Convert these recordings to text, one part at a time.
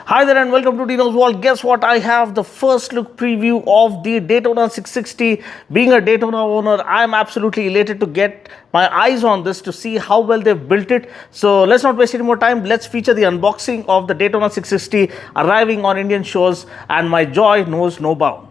Hi there and welcome to Dino's World. Guess what? I have the first look preview of the Daytona 660. Being a Daytona owner, I'm absolutely elated to get my eyes on this to see how well they've built it. So let's not waste any more time. Let's feature the unboxing of the Daytona 660 arriving on Indian shores, and my joy knows no bound.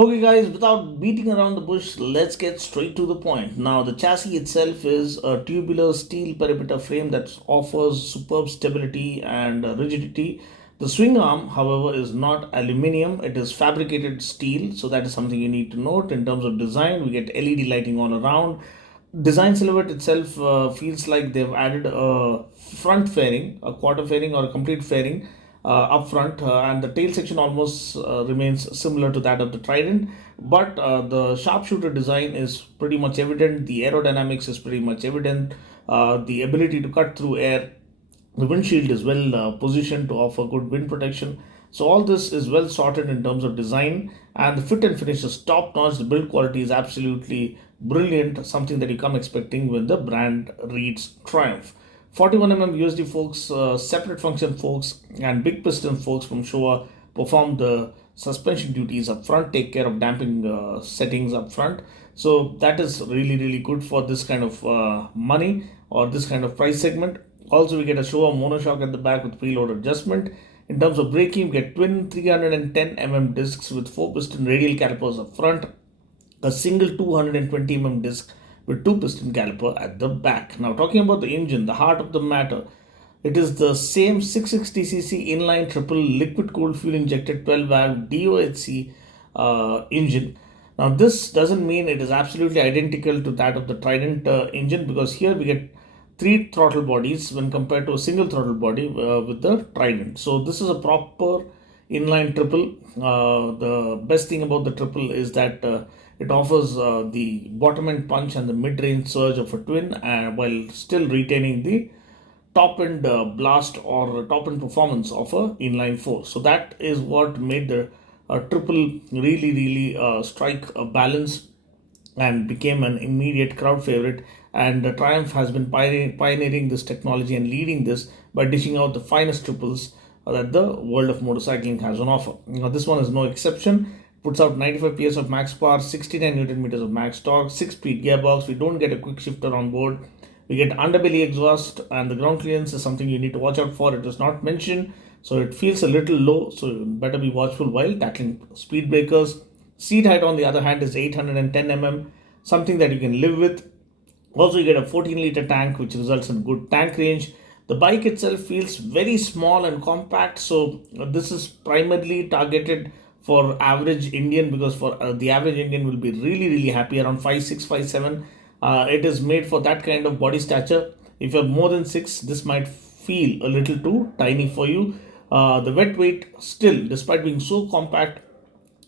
Okay, guys, without beating around the bush, let's get straight to the point. Now, the chassis itself is a tubular steel perimeter frame that offers superb stability and rigidity. The swing arm, however, is not aluminium, it is fabricated steel, so that is something you need to note. In terms of design, we get LED lighting all around. Design silhouette itself feels like they've added a front fairing, a quarter fairing, or a complete fairing up front, and the tail section almost remains similar to that of the Trident. But the sharpshooter design is pretty much evident, the aerodynamics is pretty much evident, the ability to cut through air. The windshield is well positioned to offer good wind protection. So all this is well sorted in terms of design, and the fit and finish is top notch. The build quality is absolutely brilliant, something that you come expecting when the brand reads Triumph. 41 USD forks, separate function forks, and big piston forks from Showa perform the suspension duties up front, take care of damping settings up front. So that is really good for this kind of money or this kind of price segment. Also, we get a Showa monoshock at the back with preload adjustment. In terms of braking, we get twin 310 discs with 4 piston radial calipers up front, a single 220 disc with 2 piston caliper at the back. Now, talking about the engine, the heart of the matter, it is the same 660cc inline triple liquid cooled fuel injected 12 valve DOHC engine. Now, this doesn't mean it is absolutely identical to that of the Trident engine, because here we get 3 throttle bodies when compared to a single throttle body with the Trident. So this is a proper inline triple. The best thing about the triple is that it offers the bottom end punch and the mid range surge of a twin, while still retaining the top end blast or top end performance of a inline 4. So that is what made the triple really strike a balance and became an immediate crowd favorite. And Triumph has been pioneering this technology and leading this by dishing out the finest triples that the world of motorcycling has on offer. Now, this one is no exception. puts out 95 PS of max power, 69 Newton meters of max torque, 6-speed gearbox. We don't get a quick shifter on board. We get underbelly exhaust, and the ground clearance is something you need to watch out for. It is not mentioned, so it feels a little low, so you better be watchful while tackling speed breakers. Seat height, on the other hand, is 810 mm, something that you can live with. Also, you get a 14-liter tank, which results in good tank range. The bike itself feels very small and compact, so this is primarily targeted for average Indian, because for the average Indian will be really happy around 5'6", 5'7". It is made for that kind of body stature. If you're more than 6, this might feel a little too tiny for you. The wet weight still, despite being so compact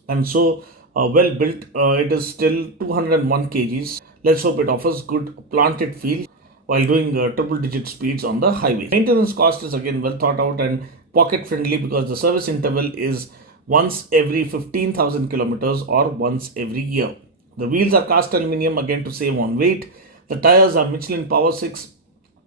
and so well built, it is still 201 kgs. Let's hope it offers good planted feel while doing triple digit speeds on the highway. Maintenance cost is again well thought out and pocket friendly, because the service interval is once every 15,000 kilometers or once every year. The wheels are cast aluminum, again to save on weight. The tires are Michelin Power 6,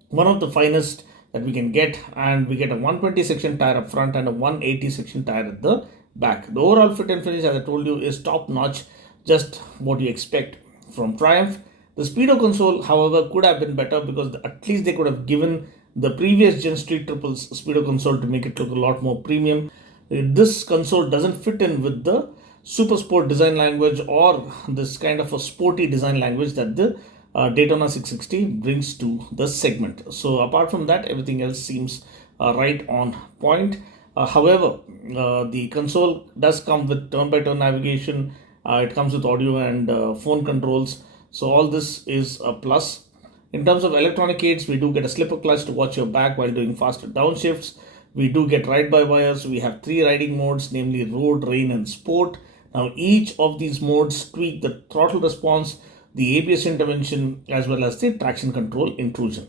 one of the finest that we can get, and we get a 120 section tire up front and a 180 section tire at the back. The overall fit and finish, as I told you, is top notch, just what you expect from Triumph. The Speedo console, however, could have been better, because at least they could have given the previous Gen Street Triples Speedo console to make it look a lot more premium. This console doesn't fit in with the super sport design language or this kind of a sporty design language that the Daytona 660 brings to the segment. So apart from that, everything else seems right on point. However, the console does come with turn-by-turn navigation. It comes with audio and phone controls. So all this is a plus. In terms of electronic aids, we do get a slipper clutch to watch your back while doing faster downshifts. We do get ride-by-wires. We have 3 riding modes, namely road, rain, and sport. Now, each of these modes tweak the throttle response, the ABS intervention, as well as the traction control intrusion.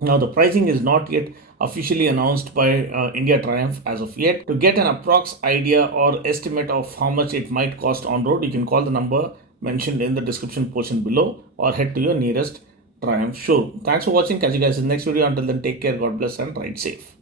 Now, the pricing is not yet officially announced by India Triumph as of yet. To get an approx idea or estimate of how much it might cost on road, you can call the number mentioned in the description portion below or head to your nearest Triumph showroom. Thanks for watching. Catch you guys in the next video. Until then, take care, God bless, and ride safe.